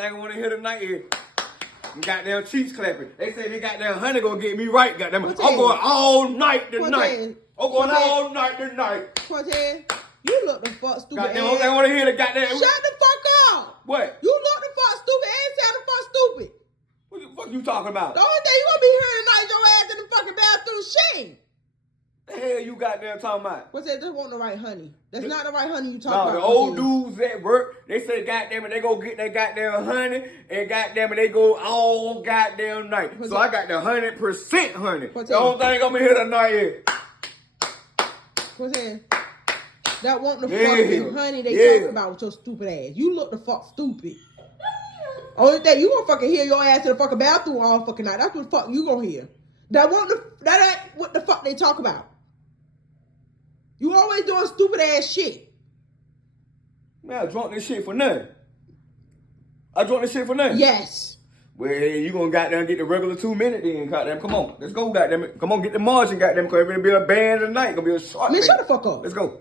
thing I want to hear tonight is goddamn cheeks clapping. They say they goddamn honey gonna get me right. Goddamn, I'm going all night tonight. I'm going all night tonight. Cortez, you look the fuck stupid. Goddamn, I want to hear the goddamn. Shut the fuck up. What? You look the fuck stupid and sound the fuck stupid. What the fuck you talking about? The only thing you gonna be hearing tonight is your ass in the fucking bathroom shitting. The hell you goddamn talking about? What's that? They want the right honey. That's not the right honey you talking about. The old dudes at work, they say goddamn it, they go get that goddamn honey, and goddamn it, they go all goddamn night. So I got the 100% honey. The only thing I'm gonna hear tonight is. What's that? That want the fucking honey they talking about with your stupid ass. You look the fuck stupid. Only thing you gonna fucking hear your ass in the fucking bathroom all fucking night. That's what the fuck you gonna hear. That ain't what the fuck they talk about. You always doing stupid ass shit. Man, I drunk this shit for nothing. I drunk this shit for nothing. Yes. Well, hey, you gonna goddamn get the regular 2 minute then, goddamn. Come on, let's go, goddamn it. Come on, get the margin, goddamn. Cause it's gonna be a band tonight. Gonna be a short. Man, shut the fuck up. Let's go.